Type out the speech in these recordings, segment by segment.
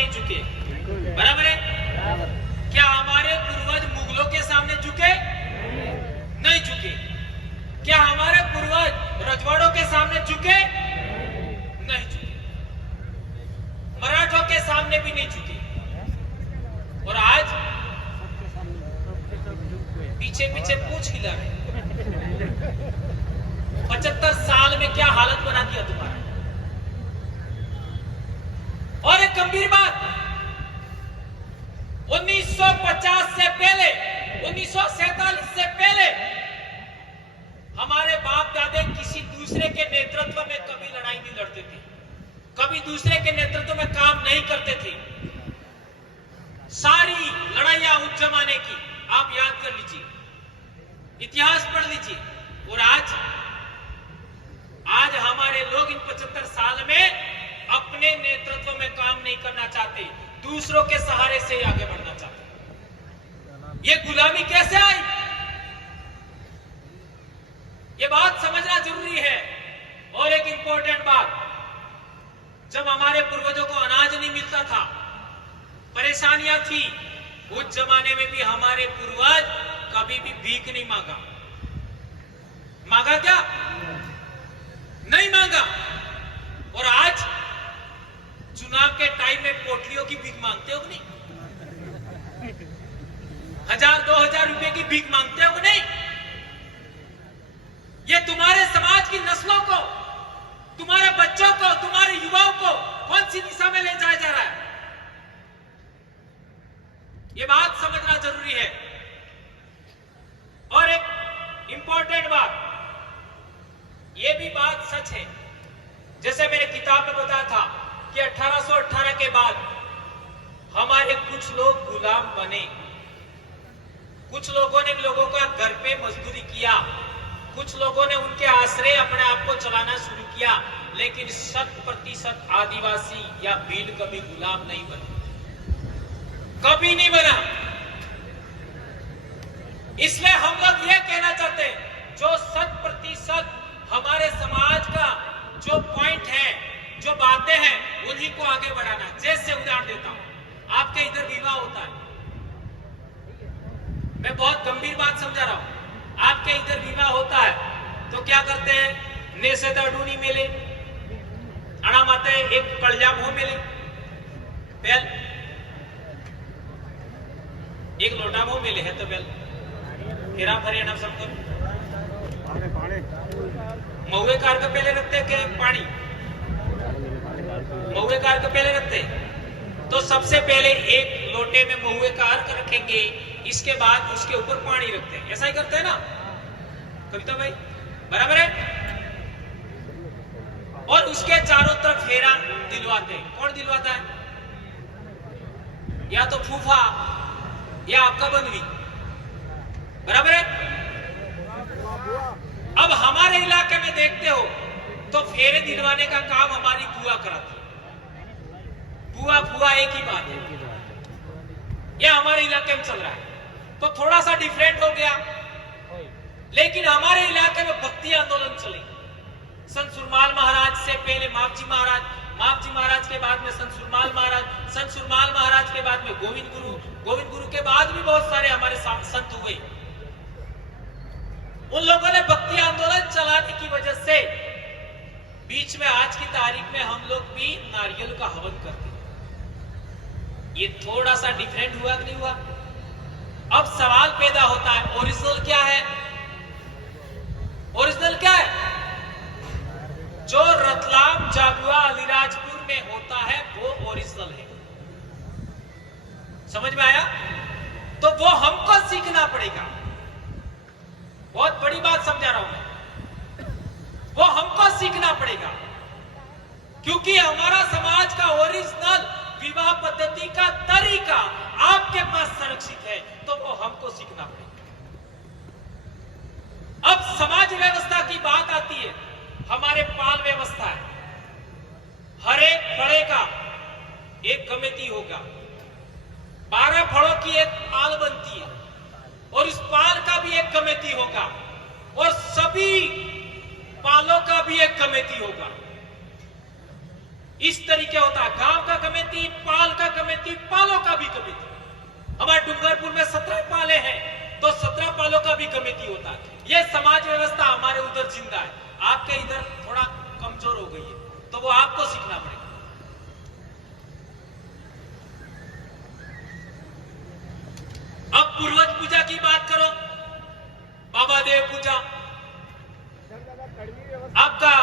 नहीं झुके? बराबर है? क्या हमारे पूर्वज मुगलों के सामने झुके? नहीं झुके। क्या हमारे पूर्वज रजवाड़ों के सामने झुके? नहीं झुके। मराठों के सामने भी नहीं झुके। और आज पीछे पीछे पूछ हिला रहे। 75 साल में क्या हालत बना दिया तुम्हारा। और एक गंभीर बात, 1950 से पहले, 1947 से पहले हमारे बाप दादे किसी दूसरे के नेतृत्व में कभी लड़ाई नहीं लड़ते थे, कभी दूसरे के नेतृत्व में काम नहीं करते थे। सारी लड़ाइयां उस जमाने की आप याद कर लीजिए, इतिहास पढ़ लीजिए। और आज हमारे लोग इन 75 साल में अपने नेतृत्व में काम नहीं करना चाहते, दूसरों के सहारे से आगे बढ़ना चाहते। ये गुलामी कैसे आई, ये बात समझना जरूरी है। और एक इंपॉर्टेंट बात, जब हमारे पूर्वजों को अनाज नहीं मिलता था, परेशानियां थी, उस जमाने में भी हमारे पूर्वज कभी भी भीख नहीं मांगा। मांगा क्या? नहीं मांगा। और आज चुनाव के टाइम में पोटलियों की भीख मांगते हो नहीं? 1000-2000 रुपए की भीख मांगते हो नहीं? ये तुम्हारे समाज की नस्लों को, तुम्हारे बच्चों को, तुम्हारे युवाओं को कौन सी दिशा में ले जाया जा रहा है? ये बात समझना जरूरी है। और एक इंपॉर्टेंट बात, ये भी बात सच है, जैसे मैंने किताब में बताया था कि 1818 के बाद हमारे कुछ लोग गुलाम बने, कुछ लोगों ने लोगों का घर पे मजदूरी किया, कुछ लोगों ने उनके आश्रय अपने आप को चलाना शुरू किया, लेकिन 100% आदिवासी या भील कभी गुलाम नहीं बने, कभी नहीं बना। इसलिए हम लोग यह कहना चाहते हैं, जो 100% हमारे समाज का जो पॉइंट है, जो बातें हैं, उन्हीं को आगे बढ़ाना। जैसे उदाहरण देता हूं, आपके इधर विवाह होता है, मैं बहुत गंभीर बात समझा रहा हूं, आपके इधर विवाह होता है तो क्या करते हैं? ने से दड़ूनी मेले अड़ा माते एक कलजा मुंह मेले, बेल एक लोटा मुंह मेले है तो बेल फिर भरे ना सब कर महुए कार का पहले रखते के पानी, महुए कार का पहले रखते, तो सबसे पहले एक लोटे में महुए कार रखेंगे, इसके बाद उसके ऊपर पानी रखते हैं। ऐसा ही करते हैं ना कविता भाई? बराबर है। और उसके चारों तरफ फेरा दिलवाते हैं। कौन दिलवाता है? या तो फूफा या आपका बंधवी। बराबर है। अब हमारे इलाके में देखते हो तो फेरे दिलवाने का काम हमारी बुआ कराती है। बुआ फुआ एक ही बात है, यह हमारे इलाके में चल रहा है। तो थोड़ा सा डिफरेंट हो गया, लेकिन हमारे इलाके में भक्ति आंदोलन चले। संत सुरमाल महाराज से पहले मापजी महाराज, मापजी महाराज के बाद में संत सुरमाल महाराज, संत सुरमाल महाराज के बाद में गोविंद गुरु, गोविंद गुरु के बाद भी बहुत सारे हमारे संत हुए। उन लोगों ने भक्ति आंदोलन चलाने की वजह से बीच में आज की तारीख में हम लोग भी नारियल का हवन करते हैं। ये थोड़ा सा डिफरेंट हुआ कि नहीं हुआ? अब सवाल पैदा होता है, ओरिजिनल क्या है? ओरिजिनल क्या है? जो रतलाम, झाबुआ, अलीराजपुर में होता है वो ओरिजिनल है। समझ में आया? तो वो हमको सीखना पड़ेगा। बहुत बड़ी बात समझा रहा हूं मैं, वो हमको सीखना पड़ेगा, क्योंकि हमारा समाज का ओरिजिनल विवाह पद्धति का तरीका आपके पास संरक्षित है, तो वो हमको सीखना पड़ेगा। अब समाज व्यवस्था की बात आती है, हमारे पाल व्यवस्था है। हर एक फड़े का एक कमेटी होगा, 12 फड़ों की एक पाल बनती है, और इस पाल का भी एक कमेटी होगा, और सभी पालों का भी एक कमेटी होगा। इस तरीके होता है। गांव का कमेटी, पाल का कमेटी, पालों का भी कमेटी। हमारे डूंगरपुर में 17 पाले हैं तो 17 पालों का भी कमेटी होता है। यह समाज व्यवस्था हमारे उधर जिंदा है, आपके इधर थोड़ा कमजोर हो गई है, तो वो आपको सीखना पड़ेगा। अब पूर्वज पूजा की बात करो, बाबा देव पूजा आपका,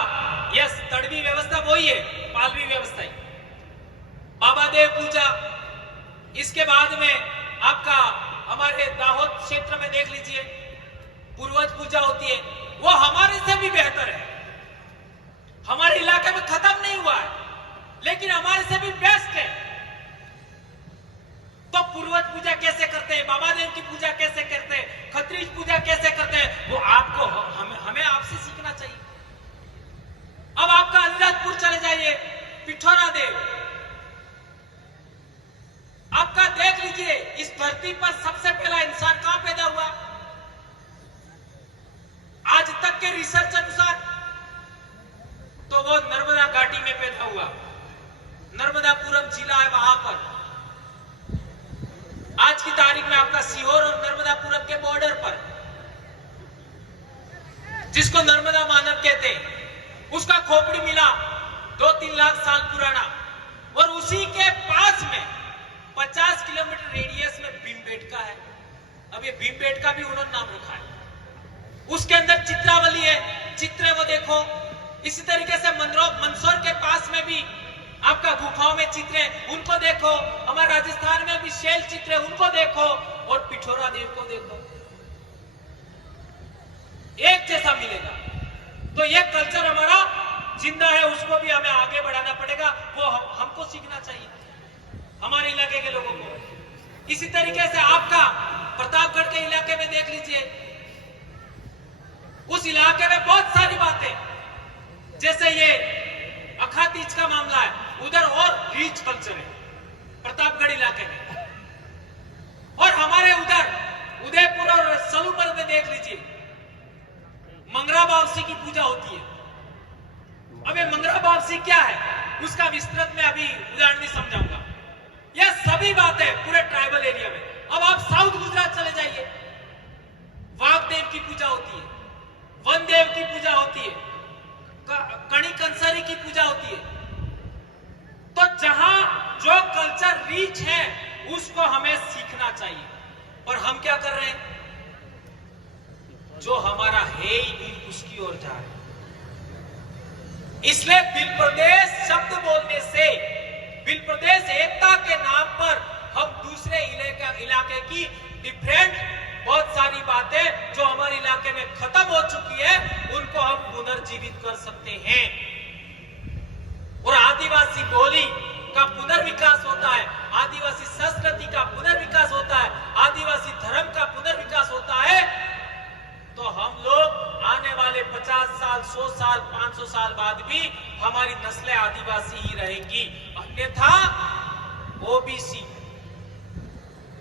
यस तड़वी व्यवस्था वही है, पालवी व्यवस्था ही, बाबा देव पूजा। इसके बाद में आपका हमारे दाहोद क्षेत्र में देख लीजिए पूर्वज पूजा होती है, वो हमारे से भी बेहतर है। हमारे इलाके में खत्म नहीं हुआ है, लेकिन हमारे से भी बेस्ट है। तो पूर्वज पूजा कैसे करते हैं, बाबा देव की पूजा कैसे करते हैं, खत्रीज पूजा कैसे करते हैं, वो आपको हमें आपसे सीखना चाहिए। अब आपका अलीराजपुर चले जाइए, पिठोरा देव आपका देख लीजिए, इस धरती पर सबसे पहला इंसान कहां पैदा हुआ आज तक के रिसर्च अनुसार, तो वो नर्मदा घाटी में पैदा हुआ। नर्मदापुरम जिला है वहां पर, आज की तारीख में आपका सीहोर और नर्मदापुरम के बॉर्डर पर, जिसको नर्मदा मानव कहते हैं, उसका खोपड़ी मिला 2-3 लाख साल पुराना। और उसी के पास में 50 किलोमीटर रेडियस में भीमबेटका है। अब ये भीमबेटका भी उन्होंने नाम रखा है। उसके अंदर चित्रावली है, चित्र वो देखो। इसी तरीके से मंदसौर के पास में भी आपका गुफाओं में चित्र है, उनको देखो। हमारे राजस्थान में भी शैल चित्र है, उनको देखो। और पिठोरा देव को देखो, एक जैसा मिलेगा। तो ये कल्चर हमारा जिंदा है, उसको भी हमें आगे बढ़ाना पड़ेगा, वो हमको सीखना चाहिए, हमारे इलाके के लोगों को। इसी तरीके से आपका प्रतापगढ़ के इलाके में देख लीजिए, उस इलाके में बहुत सारी बातें, जैसे ये अखातीज का मामला है, उधर और रीच कल्चर है प्रतापगढ़ इलाके में। और हमारे उधर उदयपुर और सलूमल में देख लीजिए, मंगरा बावसी की पूजा होती है। अब ये मंगरा बावसी क्या है, उसका विस्तृत में अभी उदाहरण भी समझाऊंगा। यह सभी बातें पूरे ट्राइबल एरिया में। अब आप साउथ गुजरात चले जाइए, वाघदेव की पूजा होती है, वनदेव की पूजा होती है, कणी कंसरी की पूजा होती है। तो जहां जो कल्चर रीच है उसको हमें सीखना चाहिए, और हम क्या कर रहे हैं, जो हमारा है ही नहीं उसकी ओर जा रहे हैं। इसलिए बिल प्रदेश शब्द बोलने से, बिल प्रदेश एकता के नाम पर हम दूसरे इलाके की डिफरेंट बहुत सारी बातें जो हमारे इलाके में खत्म हो चुकी है, उनको हम पुनर्जीवित कर सकते हैं। और आदिवासी बोली का पुनर्विकास होता है, आदिवासी संस्कृति का पुनर्विकास होता है, आदिवासी धर्म का पुनर्विकास होता है। तो हम लोग आने वाले 50 साल, 100 साल, 500 साल बाद भी हमारी नस्लें आदिवासी ही रहेंगी। अन्यथा ओबीसी,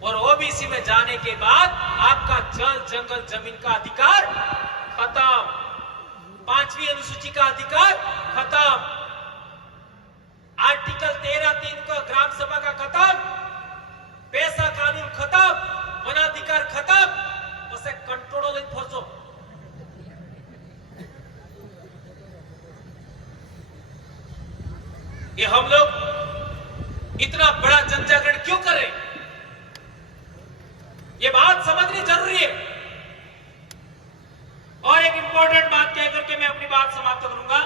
और ओबीसी में जाने के बाद आपका जल, जंगल, जमीन का अधिकार खत्म, 5वीं अनुसूची का अधिकार खत्म, आर्टिकल 13(3) का ग्राम सभा का खत्म, पैसा कानून खत्म, वनाधिकार खत्म। उसे कंट्रोल इन्फोर्सो, ये हम लोग इतना बड़ा जनजागरण क्यों कर रहे हैं, ये बात समझनी जरूरी है। और एक इंपॉर्टेंट बात कह करके मैं अपनी बात समाप्त करूंगा।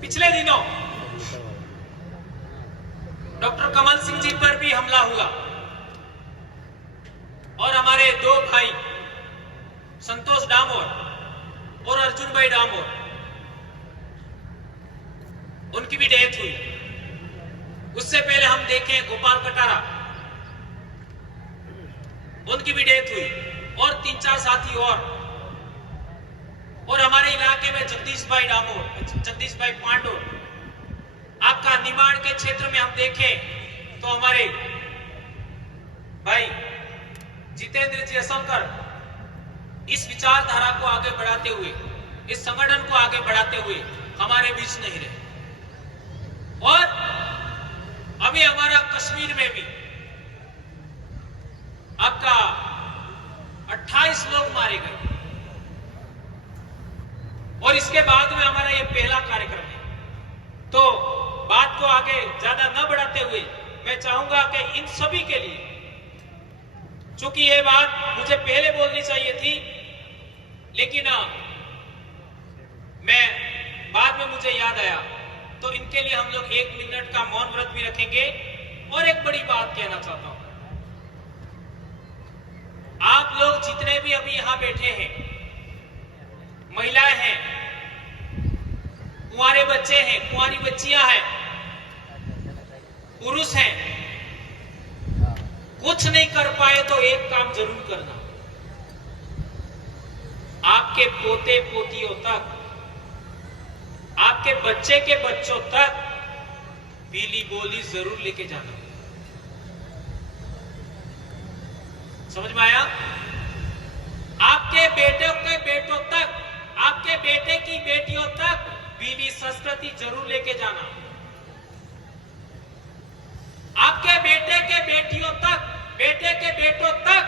पिछले दिनों डॉक्टर कमल सिंह जी पर भी हमला हुआ, और हमारे 2 भाई संतोष डामोर और अर्जुन भाई डामोर, उनकी भी डेथ हुई। उससे पहले हम देखें गोपाल कटारा, उनकी भी डेथ हुई, और 3-4 साथी और हमारे इलाके में जगदीश भाई डामोर, जगदीश भाई पांडो। आपका निमाड़ के क्षेत्र में हम देखें तो हमारे भाई जितेंद्र जयशंकर, इस विचारधारा को आगे बढ़ाते हुए, इस संगठन को आगे बढ़ाते हुए हमारे बीच नहीं रहे। और अभी हमारा कश्मीर में भी आपका 28 लोग मारे गए, और इसके बाद में हमारा ये पहला कार्यक्रम है। तो बात को आगे ज्यादा न बढ़ाते हुए मैं चाहूंगा कि इन सभी के लिए, चूंकि ये बात मुझे पहले बोलनी चाहिए थी, लेकिन मैं बाद में मुझे याद आया, तो इनके लिए हम लोग 1 मिनट का मौन व्रत भी रखेंगे। और एक बड़ी बात कहना चाहता हूं, आप लोग जितने भी अभी यहां बैठे हैं, महिलाएं हैं, कुंवारे बच्चे हैं, कुंवारी बच्चियां हैं, पुरुष हैं, कुछ नहीं कर पाए तो एक काम जरूर करना, आपके पोते पोतियों तक, आपके बच्चे के बच्चों तक पीली बोली जरूर लेके जाना। समझ में आया? आपके बेटे के बेटों तक, आपके बेटे की बेटियों तक पीली संस्कृति जरूर लेके जाना। आपके बेटे के बेटियों तक, बेटे के बेटों तक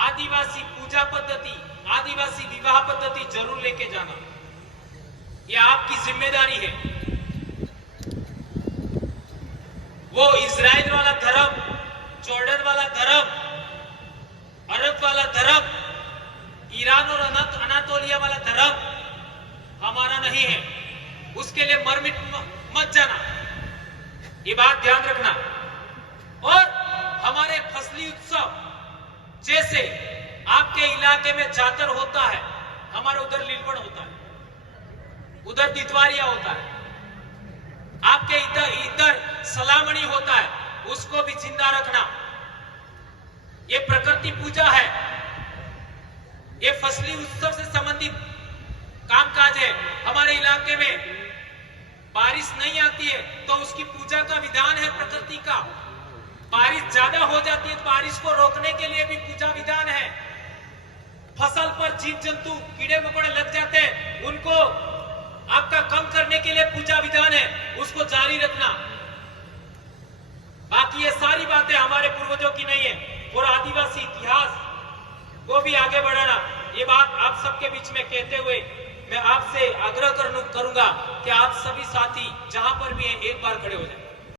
आदिवासी पूजा पद्धति, आदिवासी विवाह पद्धति जरूर लेके जाना। यह आपकी जिम्मेदारी है। वो इजराइल वाला धर्म, जॉर्डन वाला धर्म, अरब वाला धर्म, ईरान और अनातोलिया वाला धर्म हमारा नहीं है। उसके लिए मरमिट मत जाना, ये बात ध्यान रखना। और हमारे फसली उत्सव, जैसे आपके इलाके में जातर होता है, हमारे उधर लीलवण होता है, उधर दितवारिया होता है, आपके इधर सलामणी होता है, उसको भी जिंदा रखना। ये प्रकृति पूजा है, ये फसली उत्सव से संबंधित कामकाज है। हमारे इलाके में बारिश नहीं आती है तो उसकी पूजा का विधान है प्रकृति का। बारिश ज्यादा हो जाती है तो बारिश को रोकने के लिए भी पूजा विधान है। फसल पर जीव जंतु कीड़े मकोड़े लग जाते हैं, उनको आपका कम करने के लिए पूजा विधान है, उसको जारी रखना। बाकी ये सारी बातें हमारे पूर्वजों की नहीं है, और आदिवासी इतिहास को भी आगे बढ़ाना। ये बात आप सबके बीच में कहते हुए मैं आपसे आग्रह करूंगा कि आप सभी साथी जहां पर भी हैं, एक बार खड़े हो जाए।